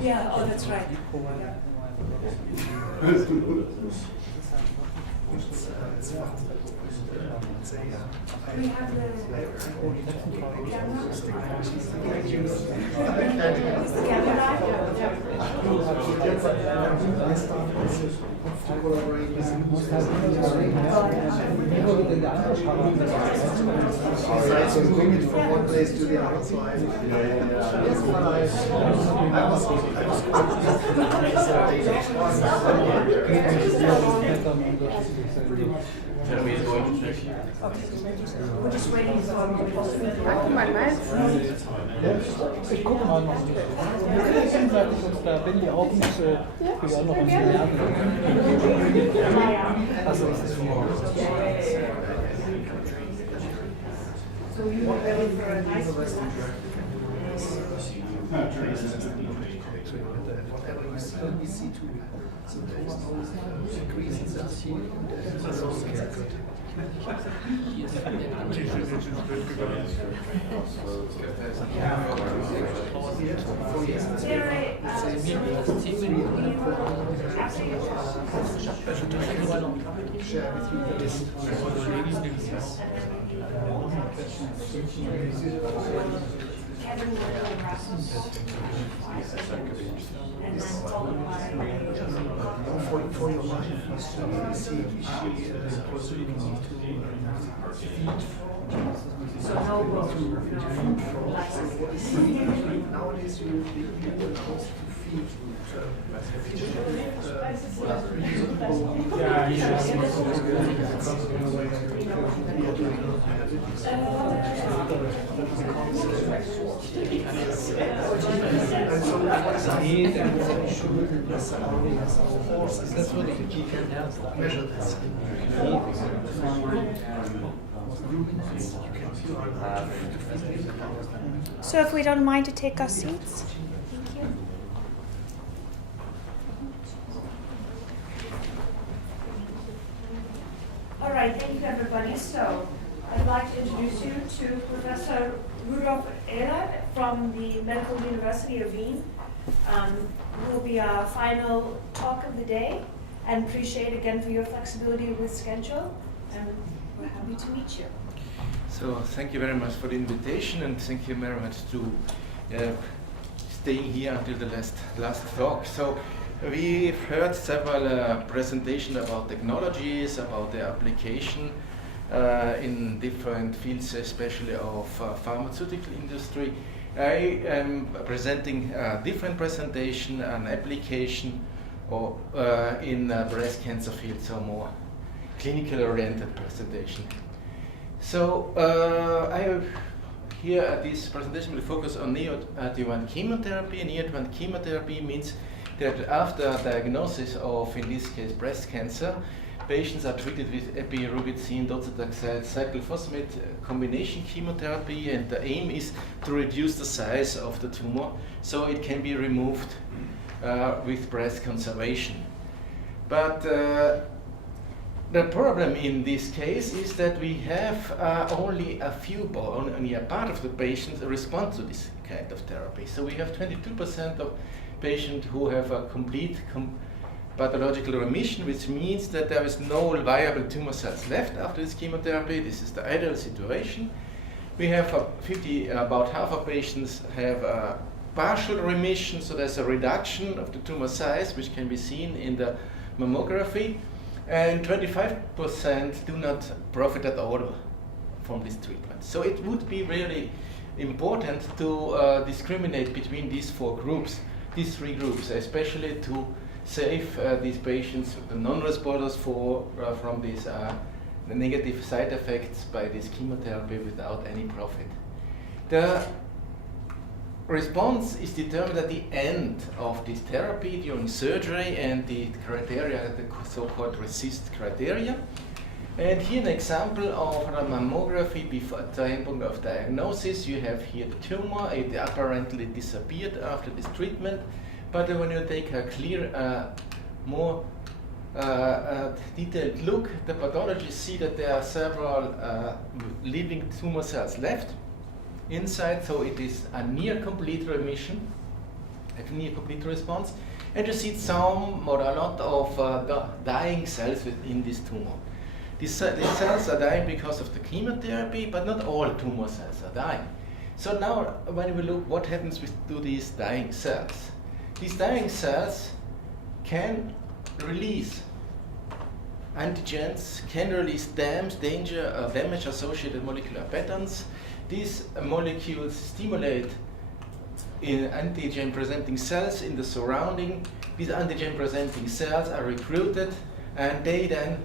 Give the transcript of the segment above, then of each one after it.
Yeah, oh, that's right. We have the So bring it from one place to the other side. Yes, but I was Jeremy is going to check. we're just waiting for Guck mal, meinst Ich gucke mal noch. Wir können gegenseitig uns da, wenn die auch nicht, wir auch noch uns lernen. Also ist es schon. So you are ready for a nice whatever you see, we see too. So those increases are seen. That's also good. Share with you the list. For your life, you see so no nowadays you will also feed That's what you can measure this. So if we don't mind to take our seats. Thank you. All right, thank you everybody. So I'd like to introduce you to Professor Rudolf Oehler from the Medical University of Vienna. Who will be our final talk of the day, and appreciate again for your flexibility with schedule, and we're happy to meet you. So thank you very much for the invitation, and thank you very much to staying here until the last talk. So we've heard several presentations about technologies, about their application in different fields, especially of pharmaceutical industry. I am presenting a different presentation, an application or in breast cancer field, so more clinical oriented presentation. So I here at this presentation will focus on neoadjuvant chemotherapy. Neoadjuvant chemotherapy means that after diagnosis of, in this case, breast cancer, patients are treated with epirubicin, docetaxel, cyclophosphamide combination chemotherapy, and the aim is to reduce the size of the tumor so it can be removed with breast conservation. But the problem in this case is that we have only a part of the patients respond to this kind of therapy. So we have 22% of patients who have a complete pathological remission, which means that there is no viable tumor cells left after this chemotherapy. This is the ideal situation. We have about half of patients have a partial remission, so there's a reduction of the tumor size, which can be seen in the mammography, and 25% do not profit at all from this treatment. So it would be really important to discriminate between these these three groups, especially to save these patients, the non-responders, from these the negative side effects by this chemotherapy without any profit. response is determined at the end of this therapy during surgery, and the criteria, the so-called RECIST criteria. And here an example of a mammography before time of diagnosis. You have here the tumor. It apparently disappeared after this treatment, but when you take a clear, more detailed look, the pathologists see that there are several living tumor cells left inside, so it is a near complete remission, a near complete response, and you see some or a lot of dying cells within this tumor. These cells are dying because of the chemotherapy, but not all tumor cells are dying. So now when we look what happens to these dying cells, these dying cells can release antigens, can release damage-associated molecular patterns. These molecules stimulate in antigen-presenting cells in the surrounding. These antigen-presenting cells are recruited, and they then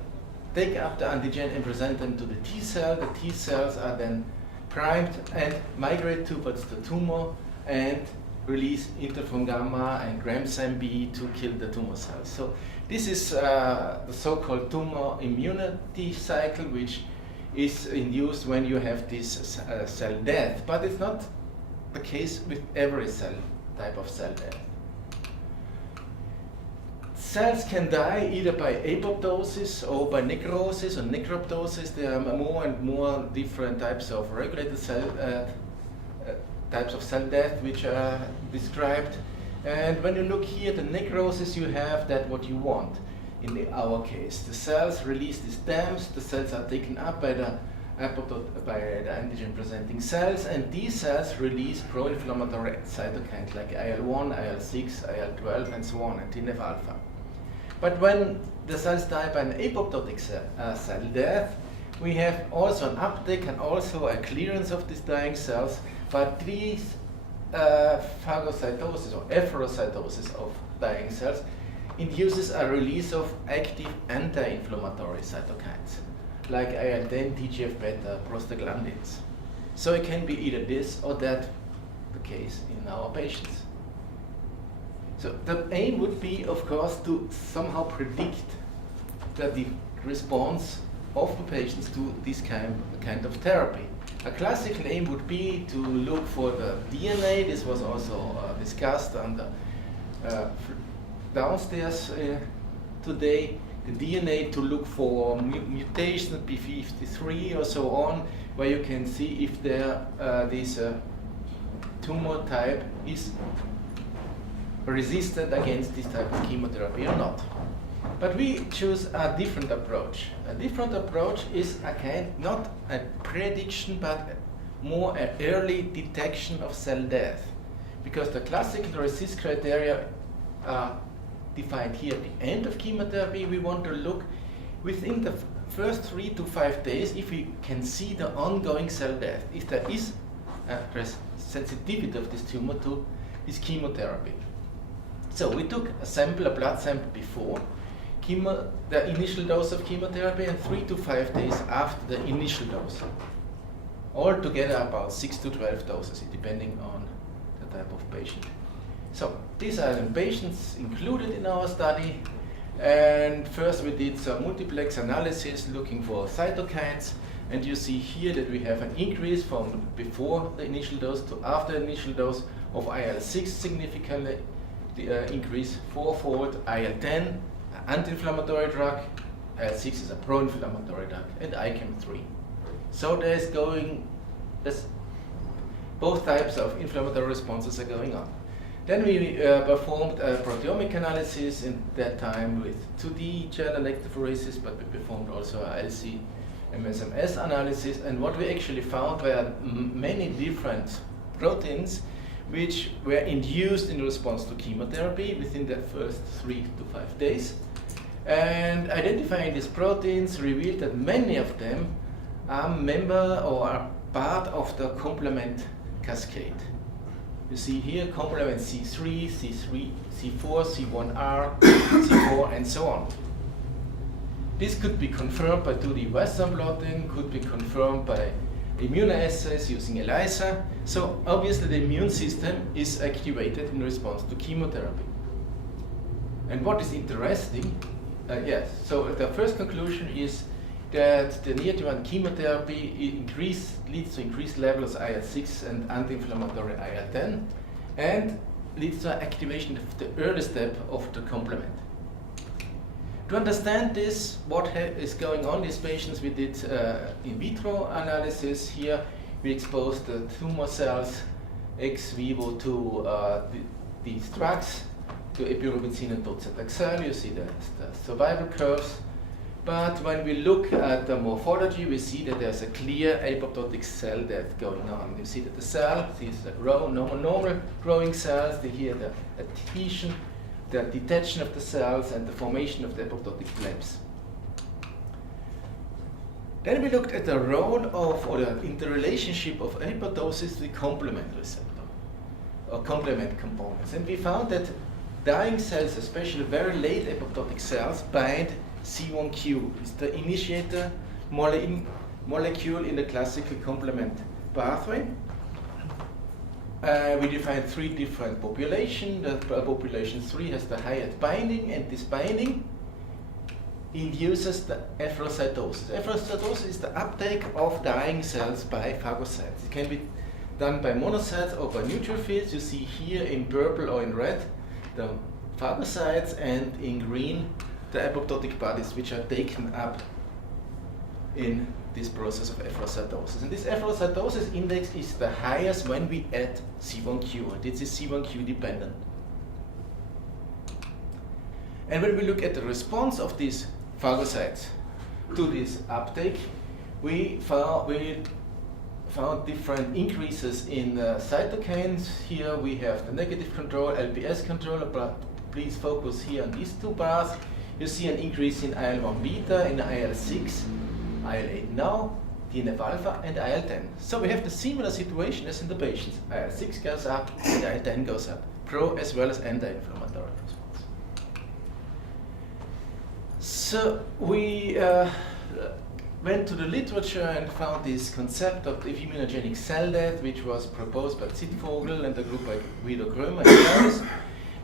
take up the antigen and present them to the T cell. The T cells are then primed and migrate towards the tumor and release interferon gamma and Gram-SAM-B to kill the tumor cells. So this is the so-called tumor immunity cycle, which is induced when you have this cell death, but it's not the case with every type of cell death. Cells can die either by apoptosis or by necrosis or necroptosis. There are more and more different types of regulated types of cell death which are described. And when you look here, the necrosis, you have that what you want. In our case, the cells release these dams. The cells are taken up by the antigen-presenting cells, and these cells release pro-inflammatory cytokines like IL-1, IL-6, IL-12, and so on, and TNF-alpha. But when the cells die by an apoptotic cell death, we have also an uptake and also a clearance of these dying cells, but these phagocytosis or efferocytosis of dying cells induces a release of active anti-inflammatory cytokines like IL-10, TGF-beta, prostaglandins. So it can be either this or that the case in our patients. So the aim would be, of course, to somehow predict the response of the patients to this kind of therapy. A classical aim would be to look for the DNA. This was also discussed on the downstairs today. The DNA to look for mutations, P53 or so on, where you can see if this tumor type is resistant against this type of chemotherapy or not. But we choose a different approach. A different approach is not a prediction, but more an early detection of cell death. Because the classical RECIST criteria are defined here at the end of chemotherapy. We want to look within the first 3 to 5 days if we can see the ongoing cell death, if there is a sensitivity of this tumor to this chemotherapy. So we took a blood sample before the initial dose of chemotherapy and 3 to 5 days after the initial dose. Altogether about 6 to 12 doses, depending on the type of patient. So these are the patients included in our study. And first we did some multiplex analysis looking for cytokines. And you see here that we have an increase from before the initial dose to after the initial dose of IL-6 significantly. The increase fourfold. IL-10, anti-inflammatory drug, IL-6 is a pro-inflammatory drug, and ICAM3. So both types of inflammatory responses are going on. Then we performed a proteomic analysis in that time with 2D gel electrophoresis, but we performed also a LC-MS analysis, and what we actually found were many different proteins which were induced in response to chemotherapy within the first 3 to 5 days. And identifying these proteins revealed that many of them are member or are part of the complement cascade. You see here complement C3, C4, C1R, C4, and so on. This could be confirmed by 2D Western blotting, could be confirmed by immunoassays using ELISA. So obviously the immune system is activated in response to chemotherapy. And what is interesting, so the first conclusion is that the neoadjuvant chemotherapy leads to increased levels of IL-6 and anti-inflammatory IL-10, and leads to activation of the early step of the complement. To understand this, what is going on in these patients, we did in vitro analysis. Here we exposed the tumor cells ex vivo to these drugs, to epirubicin and docetaxel. You see the survival curves. But when we look at the morphology, we see that there's a clear apoptotic cell death going on. You see that the cell, these normal growing cells, here the adhesion, the detachment of the cells, and the formation of the apoptotic flaps. Then we looked at the role of, or the interrelationship of apoptosis with complement receptor, or complement components. And we found that dying cells, especially very late apoptotic cells, bind C1q, is the initiator molecule in the classical complement pathway. We defined 3 different populations. The population 3 has the highest binding, and this binding induces the efferocytosis. Efferocytosis is the uptake of dying cells by phagocytes. It can be done by monocytes or by neutrophils. You see here in purple or in red the phagocytes, and in green the apoptotic bodies, which are taken up in this process of efferocytosis. And this efferocytosis index is the highest when we add C1q, and this is C1q dependent. And when we look at the response of these phagocytes to this uptake, we found different increases in cytokines. Here we have the negative control, LPS control, but please focus here on these 2 bars. You see an increase in IL-1 beta, in IL-6, IL-8 now, TNF-alpha, and IL-10. So we have the similar situation as in the patients. IL-6 goes up, and IL-10 goes up, pro as well as anti-inflammatory response. So we went to the literature and found this concept of immunogenic cell death, which was proposed by Zitvogel and the group by Guido Grömer and Paris.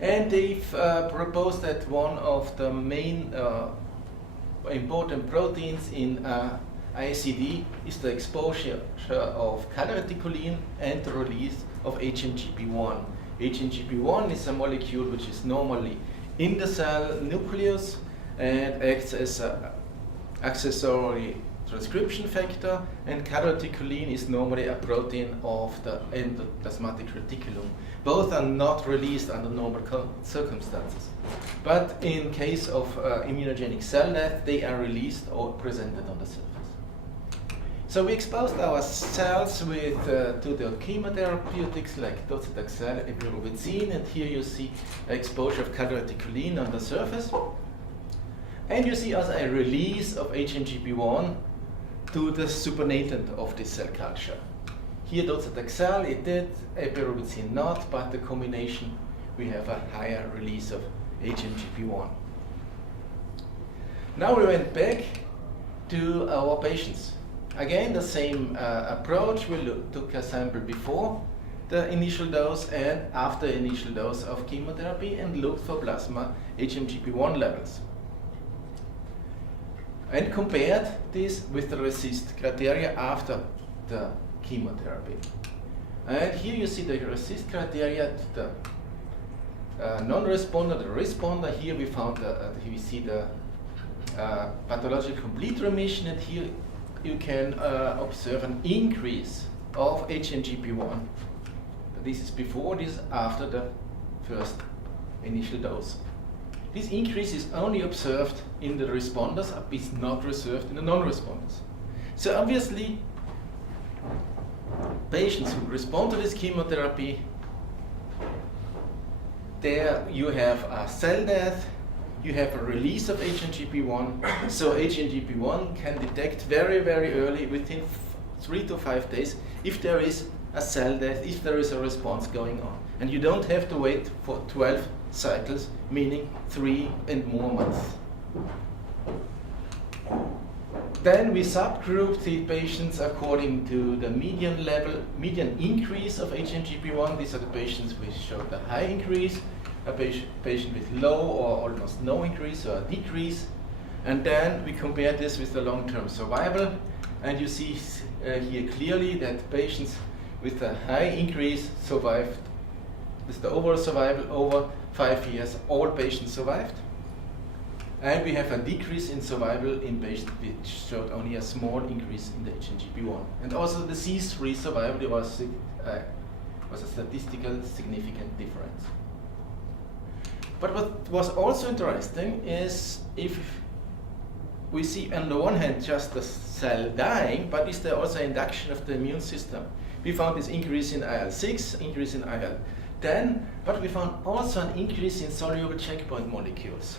And they've proposed that one of the main important proteins in ICD is the exposure of calreticulin and the release of HMGB1. HMGB1 is a molecule which is normally in the cell nucleus and acts as an accessory transcription factor, and calreticulin is normally a protein of the endoplasmatic reticulum. Both are not released under normal circumstances. But in case of immunogenic cell death, they are released or presented on the surface. So we exposed our cells with to the chemotherapeutics like docetaxel and epirubicin, and here you see exposure of calreticulin on the surface. And you see also a release of HMGB1 to the supernatant of this cell culture. Here docetaxel it did, epirubicin not, but the combination we have a higher release of HMGB1. Now we went back to our patients. Again, the same approach. We took a sample before the initial dose and after initial dose of chemotherapy and looked for plasma HMGB1 levels. And compared this with the RECIST criteria after the chemotherapy. And here you see the RECIST criteria, the non-responder, the responder. Here we found we see the pathological complete remission, and here you can observe an increase of HMGB1. This is before, this is after the first initial dose. This increase is only observed in the responders, it's not observed in the non-responders. So obviously, patients who respond to this chemotherapy, there you have a cell death, you have a release of HMGB1, so HMGB1 can detect very, very early, within 3 to 5 days, if there is a cell death, if there is a response going on. And you don't have to wait for 12 cycles, meaning 3 and more months. then we subgroup the patients according to the median increase of HNGP1. These are the patients which showed a high increase, a patient with low or almost no increase or a decrease. And then we compare this with the long-term survival. And you see here clearly that patients with a high increase survived. This is the overall survival over 5 years. All patients survived. And we have a decrease in survival in patients which showed only a small increase in the HNGP1. And also the disease-free survival was a statistical significant difference. But what was also interesting is if we see on the one hand just the cell dying, but is there also induction of the immune system? We found this increase in IL-6, increase in IL-10, but we found also an increase in soluble checkpoint molecules.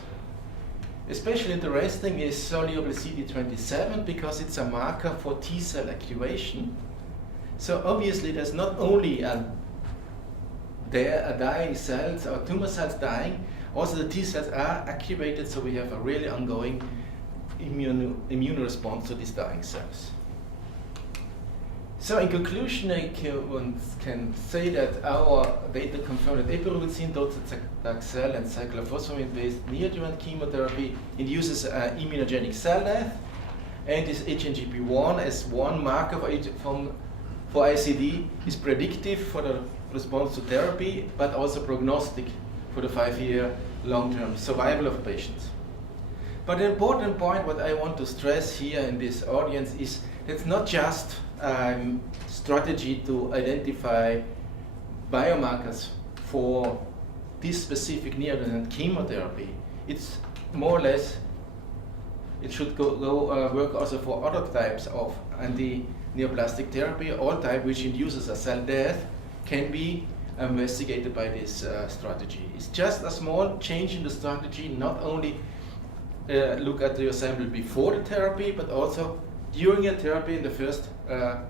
Especially interesting is soluble CD27 because it's a marker for T-cell activation. So obviously there's not only dying cells or tumor cells dying, also the T-cells are activated, so we have a really ongoing immune response to these dying cells. So in conclusion, I can say that our data confirm that epirubicin, docetaxel, and cyclophosphamide-based neoadjuvant chemotherapy induces immunogenic cell death, and this HNGP1 as one marker for ICD is predictive for the response to therapy, but also prognostic for the 5-year long-term survival of patients. But an important point what I want to stress here in this audience is that it's not just strategy to identify biomarkers for this specific neoadjuvant chemotherapy. It's more or less, it should work also for other types of anti-neoplastic therapy. All type which induces a cell death can be investigated by this strategy. It's just a small change in the strategy, not only look at your sample before the therapy, but also during your therapy in the first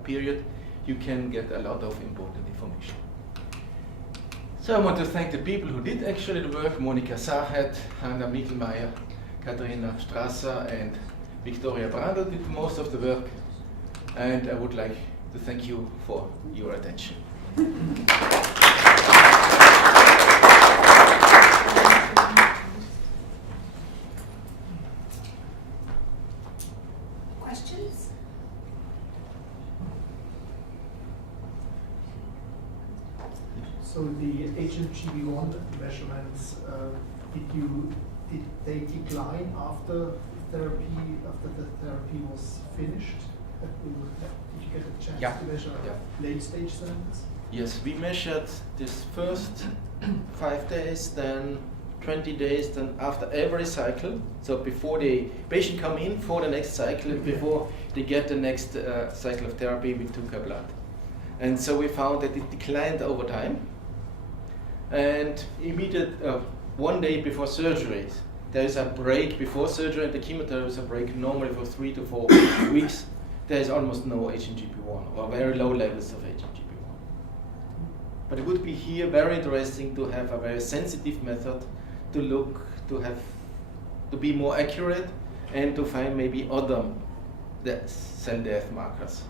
period, you can get a lot of important information. So I want to thank the people who did actually the work, Monika Sachet, Hanna Michelmeier, Katharina Strasser, and Victoria Brandl did most of the work. And I would like to thank you for your attention. Questions? So the HNGP1 measurements, did they decline after the therapy was finished? Did you get a chance to measure late stage samples? Yes, we measured this first 5 days, then 20 days, then after every cycle. So before the patient come in for the next cycle, before they get the next cycle of therapy, we took her blood. And so we found that it declined over time. And immediate 1 day before surgery, there is a break before surgery, and the chemotherapy is a break normally for 3 to 4 weeks. There is almost no HNGP1 or very low levels of HNGP1. But it would be here very interesting to have a very sensitive method to look, to be more accurate and to find maybe other cell death markers.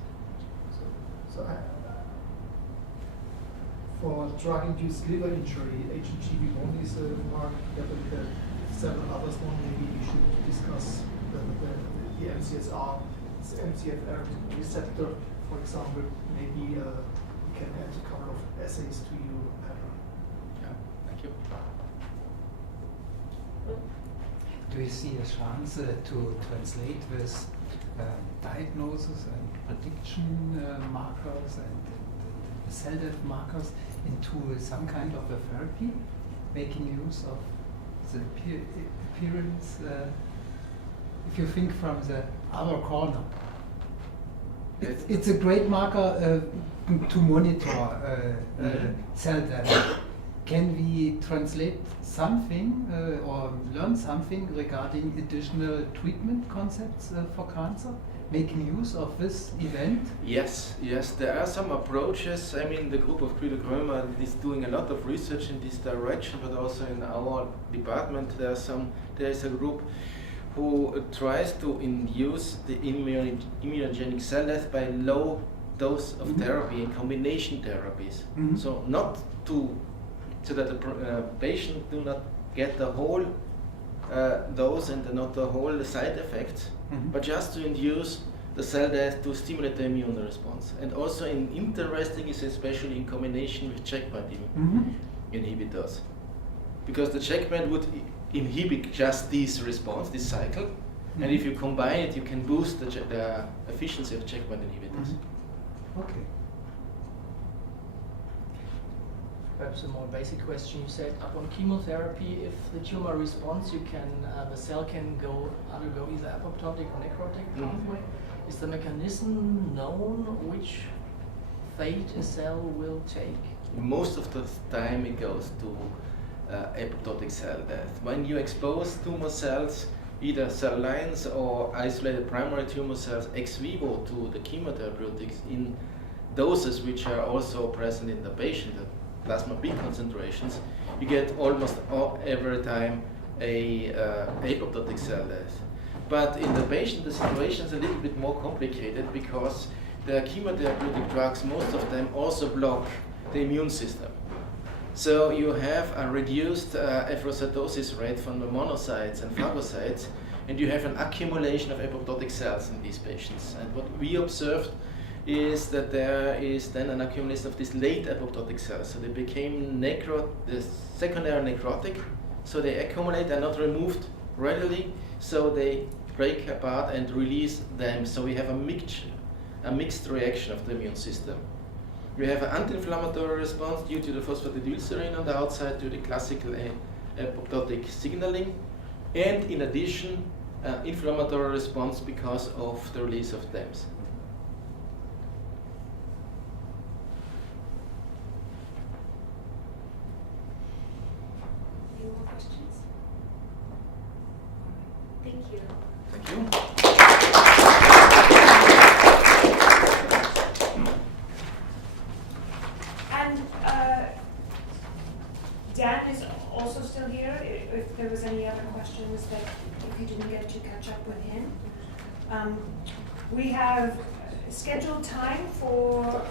For drug-induced liver injury, HNGP1 is a marker, but there are several others. One maybe we should discuss the MCFR receptor, for example. Maybe we can add a couple of essays to your paper. Yeah, thank you. Do you see a chance to translate this diagnosis and prediction markers and cell death markers into some kind of a therapy, making use of the appearance, if you think from the other corner? It's a great marker to monitor cell death. Can we translate something or learn something regarding additional treatment concepts for cancer, making use of this event? Yes, there are some approaches. I mean, the group of Guido Krömer is doing a lot of research in this direction, but also in our department there is a group who tries to induce the immunogenic cell death by low dose of therapy and combination therapies. So not so that the patient do not get the whole dose and not the whole side effects, but just to induce the cell death to stimulate the immune response. And also interesting is especially in combination with checkpoint inhibitors. Because the checkpoint would inhibit just this response, this cycle, and if you combine it, you can boost the efficiency of checkpoint inhibitors. Okay. Perhaps a more basic question. You said upon chemotherapy, if the tumor responds, the cell can undergo either apoptotic or necrotic pathway. Is the mechanism known which fate a cell will take? Most of the time it goes to apoptotic cell death. When you expose tumor cells, either cell lines or isolated primary tumor cells ex vivo to the chemotherapeutics in doses which are also present in the patient, the plasma peak concentrations, you get almost every time a apoptotic cell death. But in the patient, the situation is a little bit more complicated because the chemotherapeutic drugs, most of them also block the immune system. So you have a reduced efferocytosis rate from the monocytes and phagocytes, and you have an accumulation of apoptotic cells in these patients. And what we observed is that there is then an accumulation of these late apoptotic cells. So they became the secondary necrotic, so they accumulate and not removed readily, so they break apart and release them. So we have a mixed reaction of the immune system. We have an anti-inflammatory response due to the phosphatidylserine on the outside, to the classical apoptotic signaling, and in addition, inflammatory response because of the release of DAMs. Any more questions? Thank you. Thank you. And Dan is also still here, if there was any other questions that if you didn't get to catch up with him. We have scheduled time for